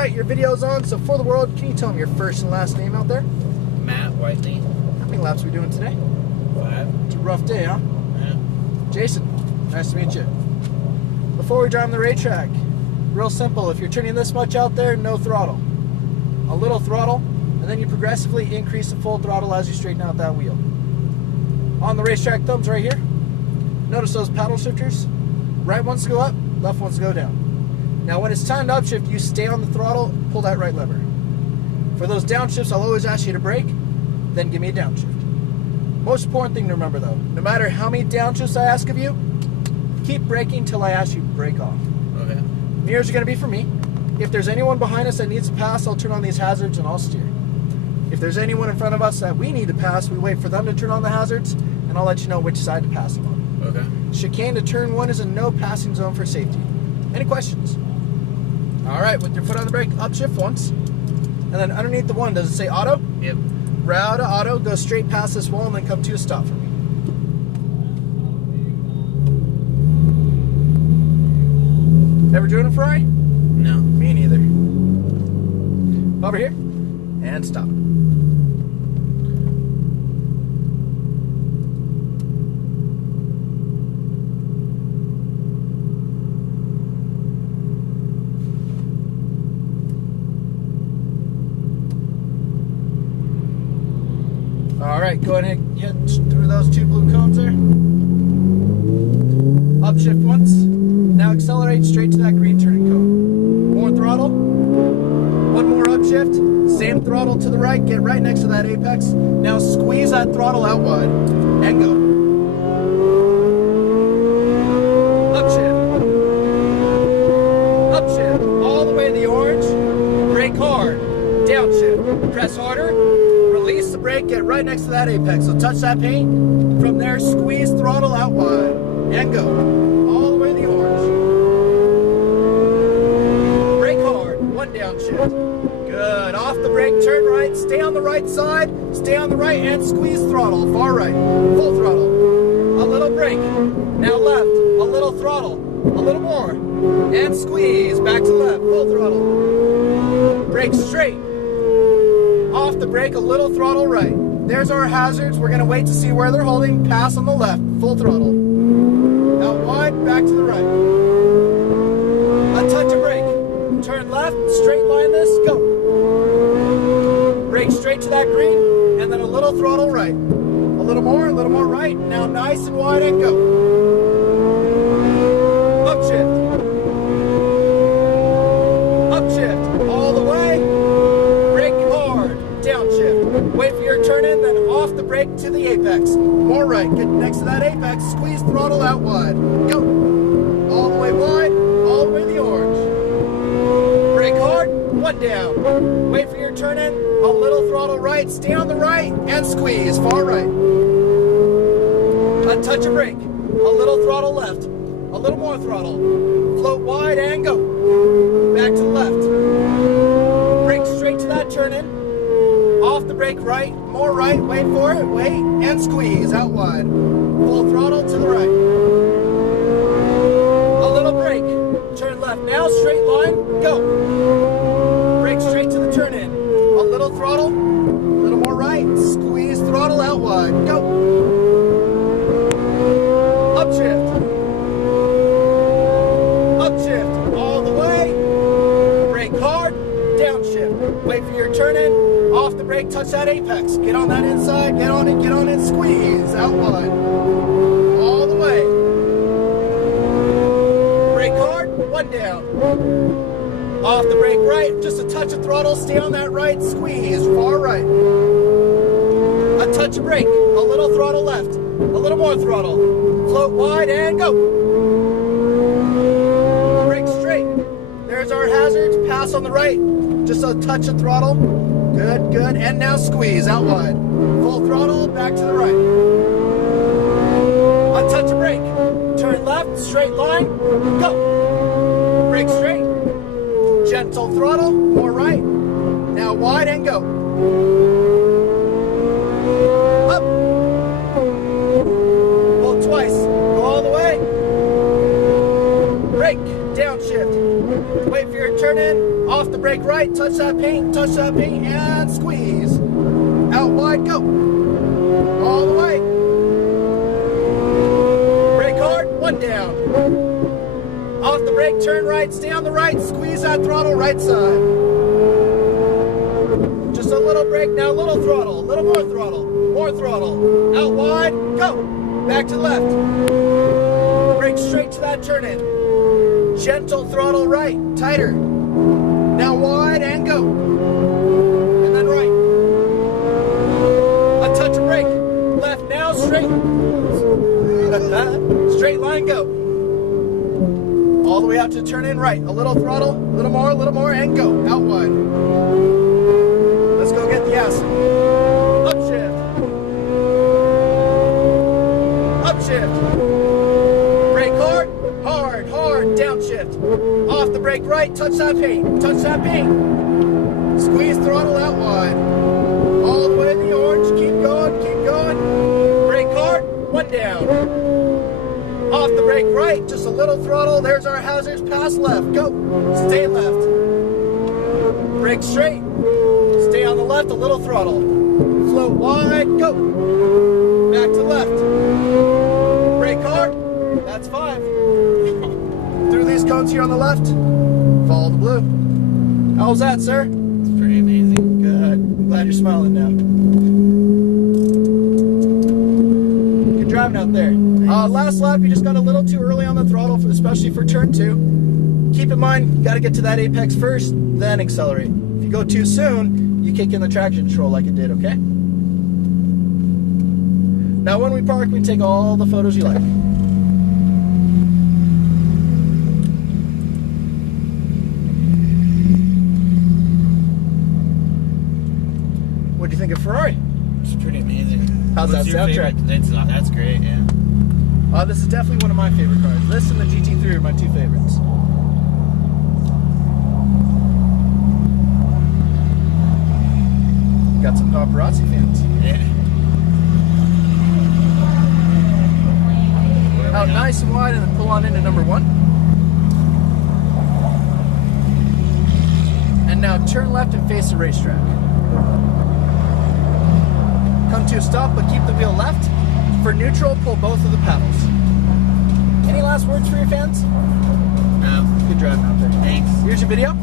right, your video's on, so for the world, can you tell me your first and last name out there? Matt Whiteley. How many laps are we doing today? 5. It's a rough day, huh? Yeah. Jason, nice to meet you. Before we drive on the racetrack, real simple, if you're turning this much out there, no throttle. A little throttle, and then you progressively increase the full throttle as you straighten out that wheel. On the racetrack thumbs right here, notice those paddle shifters? Right ones go up, left ones go down. Now when it's time to upshift, you stay on the throttle, pull that right lever. For those downshifts, I'll always ask you to brake, then give me a downshift. Most important thing to remember though, no matter how many downshifts I ask of you, keep braking till I ask you to brake off. Okay. Mirrors are going to be for me. If there's anyone behind us that needs to pass, I'll turn on these hazards and I'll steer. If there's anyone in front of us that we need to pass, we wait for them to turn on the hazards, and I'll let you know which side to pass them on. Okay. Chicane to turn 1 is a no passing zone for safety. Any questions? All right, with your foot on the brake, upshift once. And then underneath the 1, does it say auto? Yep. Route to auto, go straight past this wall and then come to a stop for me. Ever driven a Ferrari? No. Me neither. Over here, and stop. All right, go ahead and hit through those 2 blue cones there. Upshift once. Now accelerate straight to that green turning cone. More throttle. 1 more upshift. Same throttle to the right. Get right next to that apex. Now squeeze that throttle out wide and go. Upshift. Upshift. All the way to the orange. Brake hard. Downshift. Press harder. Release the brake. Get right next to that apex. So touch that paint. From there, squeeze throttle out wide and go. Downshift. Good. Off the brake, turn right, stay on the right side, stay on the right, and squeeze throttle. Far right. Full throttle. A little brake. Now left. A little throttle. A little more. And squeeze. Back to left. Full throttle. Brake straight. Off the brake, a little throttle right. There's our hazards. We're going to wait to see where they're holding. Pass on the left. Full throttle. Now wide, back to the right. A touch of brake. Turn left, straight line this, go. Brake straight to that green, and then a little throttle right. A little more right. Now nice and wide and go. Upshift. Upshift, all the way. Brake hard, downshift. Wait for your turn in, then off the brake to the apex. More right, get next to that apex, squeeze throttle out wide. Go. All the way wide, all the way to the orange. 1 down. Wait for your turn in. A little throttle right. Stay on the right and squeeze. Far right. A touch of brake. A little throttle left. A little more throttle. Float wide and go. Back to the left. Brake straight to that turn in. Off the brake right. More right. Wait for it. Wait and squeeze out wide. Full throttle to the right. A little brake. Turn left. Now straight line. Go. Straight to the turn in. A little throttle, a little more right, squeeze throttle out wide. Go. Upshift. Upshift all the way. Brake hard, downshift. Wait for your turn in. Off the brake, touch that apex. Get on that inside, get on it, squeeze out wide. All the way. Brake hard, 1 down. Off the brake right, just a touch of throttle, stay on that right, squeeze, far right. A touch of brake, a little throttle left, a little more throttle. Float wide and go. Brake straight. There's our hazards, pass on the right, just a touch of throttle. Good, good, and now squeeze out wide. Full throttle, back to the right. A touch of brake, turn left, straight line, go. Brake straight. Gentle throttle, more right. Now wide and go. Up. Pull twice. Go all the way. Brake, downshift. Wait for your turn. turn in, off the brake right, touch that paint, and squeeze. Out wide, go. All the way. Brake hard, one down. Off the brake, turn right, stay on the right, squeeze that throttle, right side. Just a little brake, now a little throttle, a little more throttle. Out wide, go. Back to the left. Brake straight to that turn in. Gentle throttle right, tighter. Now wide and go. And then right. A touch of brake. Left now, straight. Straight line, go. All the way out to turn in right. A little throttle, a little more, and go. Out wide. Let's go get the acid. Upshift. Brake hard, downshift. Off the brake right, touch that paint. Squeeze throttle out wide. All the way to the orange, keep going. Brake hard, one down. Off the brake right, just a little throttle. There's our hazards, pass left, go. Stay left. Brake straight. Stay on the left, a little throttle. Float wide, go. Back to left. Brake hard, that's 5. Through these cones here on the left, follow the blue. How was that, sir? It's pretty amazing. Good. Glad you're smiling now. Good driving out there. Last lap, you just got a little too early on the throttle, especially for turn 2. Keep in mind, you got to get to that apex first, then accelerate. If you go too soon, you kick in the traction control like it did, okay? Now when we park, we take all the photos you like. What do you think of Ferrari? It's pretty amazing. How's What's that your soundtrack? favorite? That's great, yeah. This is definitely one of my favorite cars. This and the GT3 are my 2 favorites. Got some paparazzi fans. Yeah. Out nice and wide and then pull on into number 1. And now turn left and face the racetrack. Come to a stop, but keep the wheel left. For neutral, pull both of the paddles. Any last words for your fans? No. Good driving out there. Thanks. Here's your video.